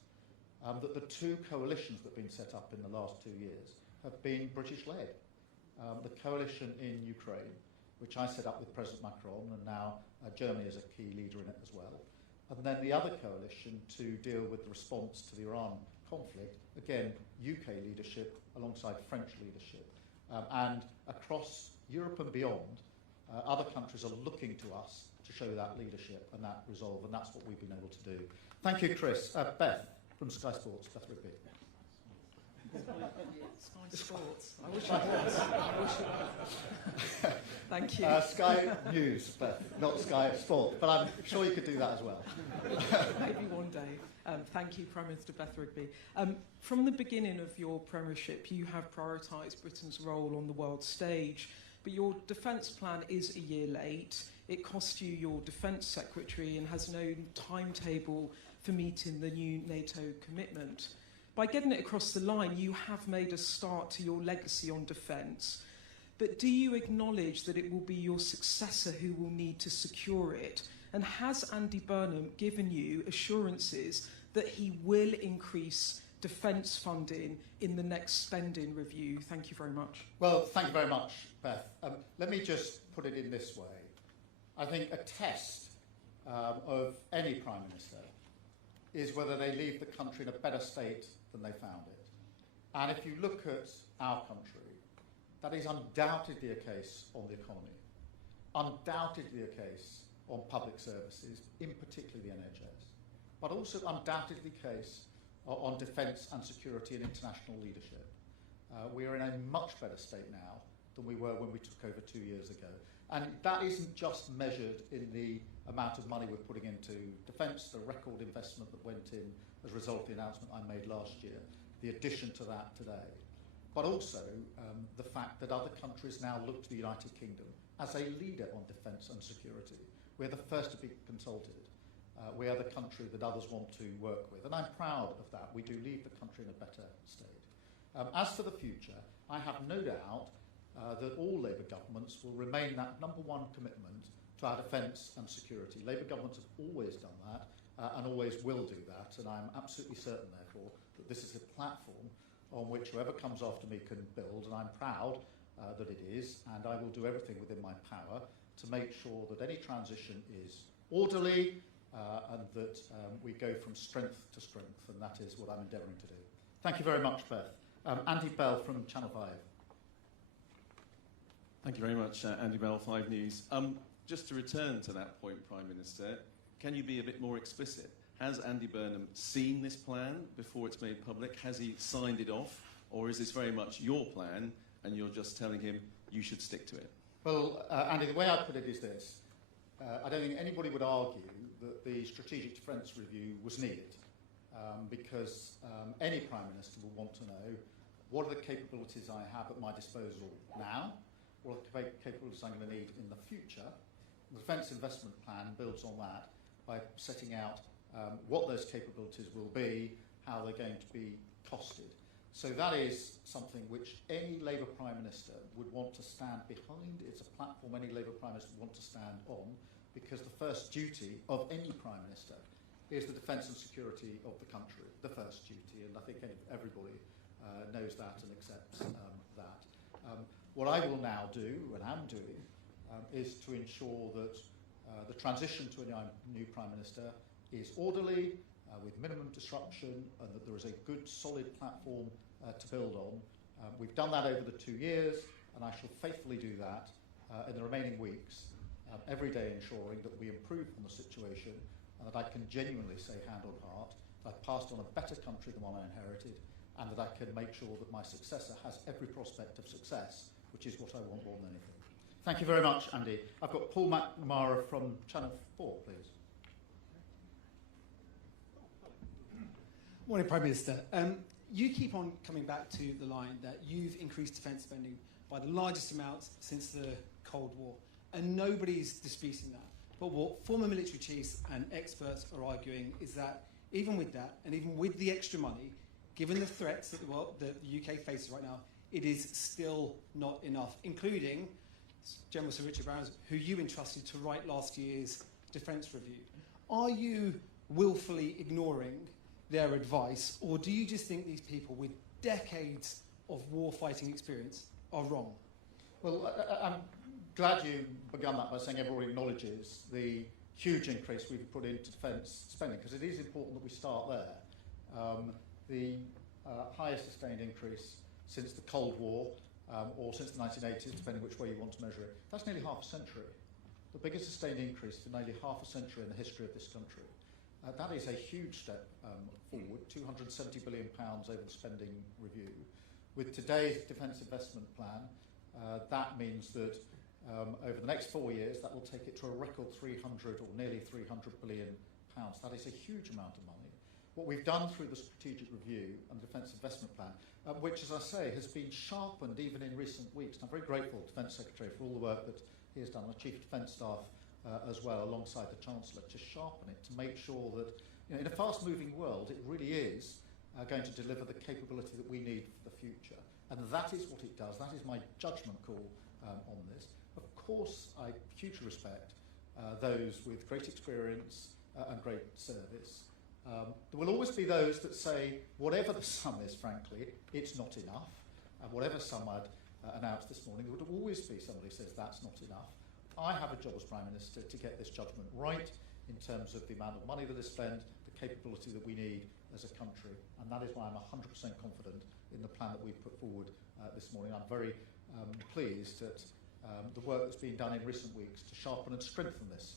that the two coalitions that have been set up in the last 2 years have been British-led. The coalition in Ukraine, which I set up with President Macron, and now Germany is a key leader in it as well. And then the other coalition to deal with the response to the Iran conflict, again, UK leadership alongside French leadership. And across Europe and beyond, other countries are looking to us to show that leadership and that resolve, and that's what we've been able to do. Thank you, Chris. Beth from Sky Sports, Beth Rigby. Sky Sports. I wish I was. Thank you. Sky News, Beth, not Sky Sport, but I'm sure you could do that as well. Maybe one day. Thank you, Prime Minister Beth Rigby. From the beginning of your premiership, you have prioritised Britain's role on the world stage, but your defence plan is a year late. It cost you your defence secretary and has no timetable for meeting the new NATO commitment. By getting it across the line, you have made a start to your legacy on defence. But do you acknowledge that it will be your successor who will need to secure it? And has Andy Burnham given you assurances that he will increase defence funding in the next spending review? Thank you very much. Well, thank you very much, Beth. Let me just put it in this way. I think a test of any Prime Minister is whether they leave the country in a better state than they found it. And if you look at our country, that is undoubtedly a case on the economy, undoubtedly a case on public services, in particular the NHS, but also undoubtedly a case on defence and security and international leadership. We are in a much better state now than we were when we took over 2 years ago. And that isn't just measured in the amount of money we're putting into defence, the record investment that went in as a result of the announcement I made last year, the addition to that today, but also the fact that other countries now look to the United Kingdom as a leader on defence and security. We're the first to be consulted. We are the country that others want to work with, and I'm proud of that. We do leave the country in a better state. As for the future, I have no doubt that all Labour governments will remain that number one commitment to our defence and security. Labour governments have always done that and always will do that, and I'm absolutely certain, therefore, that this is a platform on which whoever comes after me can build, and I'm proud that it is, and I will do everything within my power to make sure that any transition is orderly and that we go from strength to strength, and that is what I'm endeavouring to do. Thank you very much, Beth. Andy Bell from Channel 5. Thank you very much, Andy Bell, 5 News. Just to return to that point, Prime Minister, can you be a bit more explicit? Has Andy Burnham seen this plan before it's made public? Has he signed it off? Or is this very much your plan and you're just telling him you should stick to it? Well, Andy, the way I put it is this. I don't think anybody would argue that the Strategic Defence Review was needed because any Prime Minister will want to know what are the capabilities I have at my disposal now, what are the capabilities I'm going to need in the future. The Defence Investment Plan builds on that by setting out what those capabilities will be, how they're going to be costed. So that is something which any Labour Prime Minister would want to stand behind. It's a platform any Labour Prime Minister would want to stand on, because the first duty of any Prime Minister is the defence and security of the country, the first duty, and I think everybody knows that and accepts that. What I will now do, and am doing, is to ensure that the transition to a new Prime Minister is orderly, with minimum disruption, and that there is a good, solid platform to build on. We've done that over the 2 years, and I shall faithfully do that in the remaining weeks, every day ensuring that we improve on the situation, and that I can genuinely say hand on heart that I've passed on a better country than one I inherited, and that I can make sure that my successor has every prospect of success, which is what I want more than anything. Thank you very much, Andy. I've got Paul McNamara from Channel 4, please. Morning, Prime Minister. You keep on coming back to the line that you've increased defence spending by the largest amounts since the Cold War, and nobody's disputing that. But what former military chiefs and experts are arguing is that even with that, and even with the extra money, given the threats that the UK faces right now, it is still not enough, including General Sir Richard Barrons, who you entrusted to write last year's defence review. Are you willfully ignoring their advice, or do you just think these people with decades of war-fighting experience are wrong? Well, I'm glad you began that by saying everybody acknowledges the huge increase we've put into defence spending, because it is important that we start there. The highest sustained increase since the Cold War, or since the 1980s, depending which way you want to measure it, that's nearly half a century. The biggest sustained increase for nearly half a century in the history of this country. That is a huge step forward, £270 billion over the spending review. With today's defence investment plan, that means that over the next 4 years, that will take it to a record 300 or nearly £300 billion. That is a huge amount of money. What we've done through the strategic review and the defence investment plan, which, as I say, has been sharpened even in recent weeks. And I'm very grateful to the Defence Secretary for all the work that he has done, the Chief of Defence Staff as well, alongside the Chancellor, to sharpen it, to make sure that, in a fast-moving world, it really is going to deliver the capability that we need for the future. And that is what it does. That is my judgment call on this. Of course, I hugely respect those with great experience and great service. There will always be those that say, whatever the sum is, frankly, it's not enough. And whatever sum I'd announced this morning, there would always be somebody who says that's not enough. I have a job as Prime Minister to get this judgment right in terms of the amount of money that is spent, the capability that we need as a country, and that is why I'm 100% confident in the plan that we've put forward this morning. I'm very pleased at the work that's been done in recent weeks to sharpen and strengthen this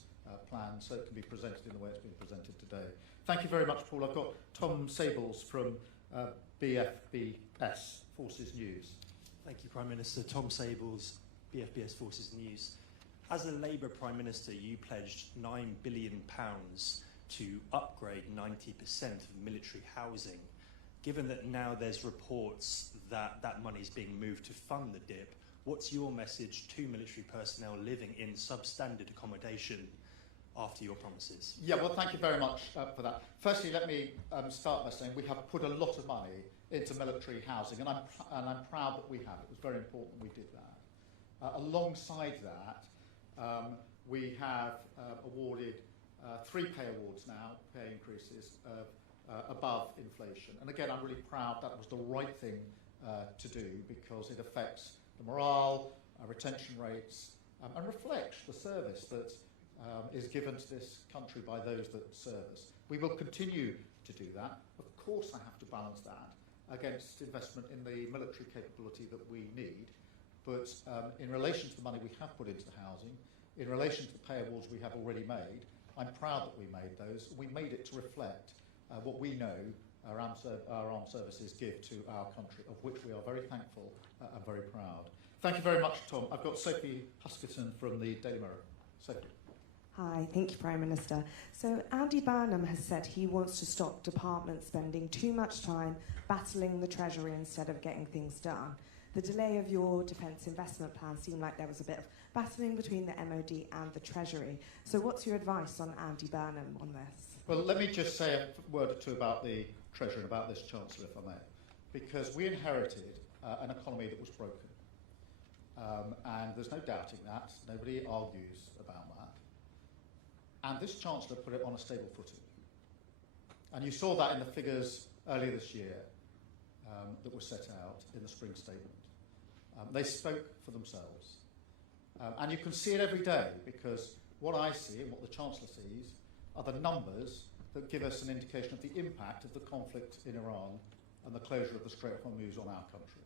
plan so it can be presented in the way it's been presented today. Thank you very much, Paul. I've got Tom Sables from BFBS Forces News. Thank you, Prime Minister. Tom Sables, BFBS Forces News. As a Labour Prime Minister, you pledged £9 billion to upgrade 90% of military housing. Given that now there's reports that that money is being moved to fund the DIP, what's your message to military personnel living in substandard accommodation after your promises? Yeah, well, thank you very much for that. Firstly, let me start by saying we have put a lot of money into military housing, and I'm proud that we have. It was very important we did that. Alongside that, we have awarded 3 pay awards now, pay increases above inflation. And again, I'm really proud that was the right thing to do, because it affects the morale, retention rates, and reflects the service that is given to this country by those that serve us. We will continue to do that. Of course, I have to balance that against investment in the military capability that we need. But in relation to the money we have put into the housing, in relation to the pay awards we have already made, I'm proud that we made those. We made it to reflect what we know our armed services give to our country, of which we are very thankful and very proud. Thank you very much, Tom. I've got Sophie Huskerton from the Daily Mirror. Sophie. Hi, thank you, Prime Minister. So Andy Burnham has said he wants to stop departments spending too much time battling the Treasury instead of getting things done. The delay of your defence investment plan seemed like there was a bit of battling between the MOD and the Treasury. So what's your advice on Andy Burnham on this? Well, let me just say a word or two about the Treasury and about this Chancellor, if I may. Because we inherited an economy that was broken. And there's no doubting that. Nobody argues about that. And this Chancellor put it on a stable footing. And you saw that in the figures earlier this year that were set out in the spring statement. They spoke for themselves. And you can see it every day, because what I see and what the Chancellor sees are the numbers that give us an indication of the impact of the conflict in Iran and the closure of the Strait of Hormuz on our country.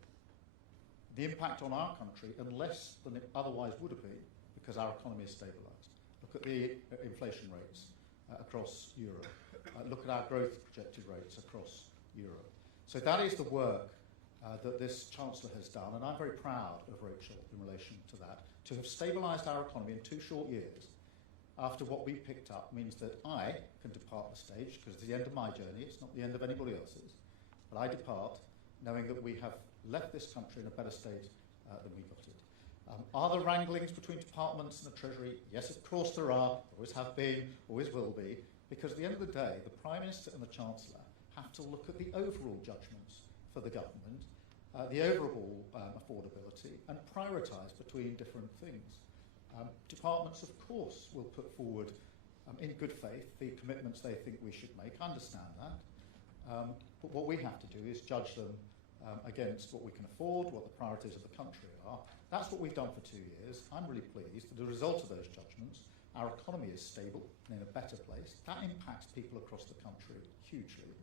The impact on our country, and less than it otherwise would have been, because our economy is stabilised. Look at the inflation rates across Europe. Look at our growth projected rates across Europe. So that is the work that this Chancellor has done, and I'm very proud of Rachel in relation to that, to have stabilised our economy in 2 short years, after what we picked up means that I can depart the stage, because it's the end of my journey, it's not the end of anybody else's, but I depart knowing that we have left this country in a better state than we got it. Are there wranglings between departments and the Treasury? Yes, of course there are, always have been, always will be, because at the end of the day, the Prime Minister and the Chancellor have to look at the overall judgments for the government, the overall affordability, and prioritise between different things. Departments, of course, will put forward, in good faith, the commitments they think we should make. I understand that. But what we have to do is judge them against what we can afford, what the priorities of the country are. That's what we've done for 2 years. I'm really pleased that as a result of those judgments, our economy is stable and in a better place. That impacts people across the country hugely.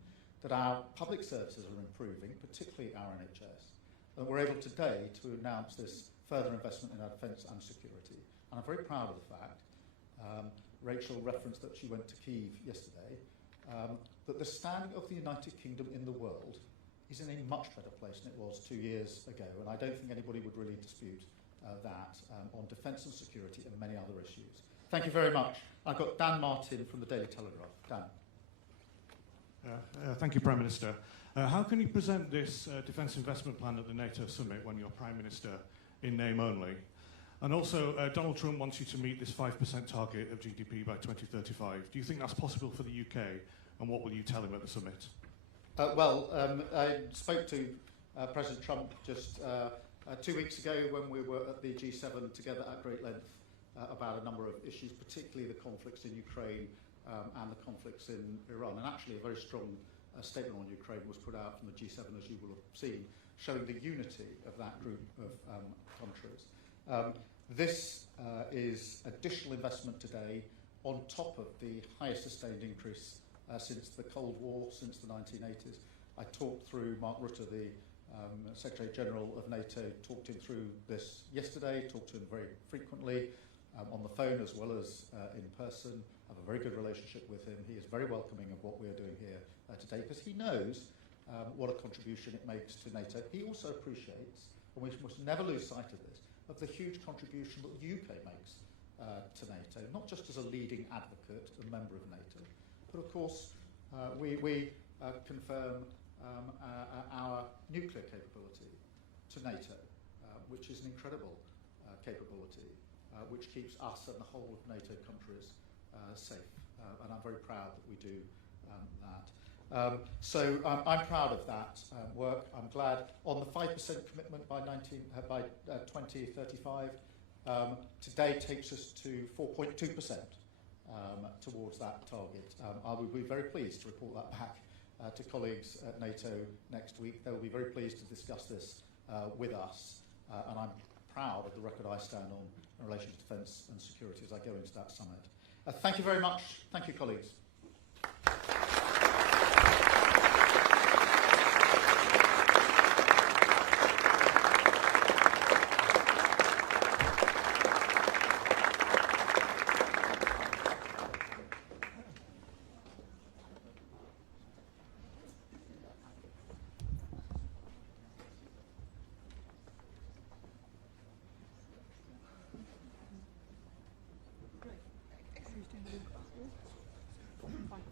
That our public services are improving, particularly our NHS. And we're able today to announce this further investment in our defence and security. And I'm very proud of the fact, Rachel referenced that she went to Kyiv yesterday, that the standing of the United Kingdom in the world is in a much better place than it was 2 years ago, and I don't think anybody would really dispute that on defence and security and many other issues. Thank you very much. I've got Dan Martin from the Daily Telegraph. Dan. Thank you, Prime Minister. How can you present this defence investment plan at the NATO summit when you're Prime Minister in name only? And also, Donald Trump wants you to meet this 5% target of GDP by 2035. Do you think that's possible for the UK, and what will you tell him at the summit? I spoke to President Trump just 2 weeks ago when we were at the G7 together at great length about a number of issues, particularly the conflicts in Ukraine and the conflicts in Iran. And actually a very strong statement on Ukraine was put out from the G7, as you will have seen, showing the unity of that group of countries. This is additional investment today on top of the highest sustained increase since the Cold War, since the 1980s. I talked through Mark Rutte, the Secretary General of NATO, talked him through this yesterday, talked to him very frequently on the phone as well as in person. I have a very good relationship with him. He is very welcoming of what we are doing here today because he knows what a contribution it makes to NATO. He also appreciates, and we must never lose sight of this, of the huge contribution that the UK makes to NATO, not just as a leading advocate and member of NATO, but of course we confirm our nuclear capability to NATO, which is an incredible capability, which keeps us and the whole of NATO countries safe. And I'm very proud that we do that. So I'm proud of that work. I'm glad on the 5% commitment by 2035. Today takes us to 4.2% towards that target. I will be very pleased to report that back to colleagues at NATO next week. They will be very pleased to discuss this with us, and I'm proud of the record I stand on in relation to defence and security as I go into that summit. Thank you very much. Thank you, colleagues. Fine.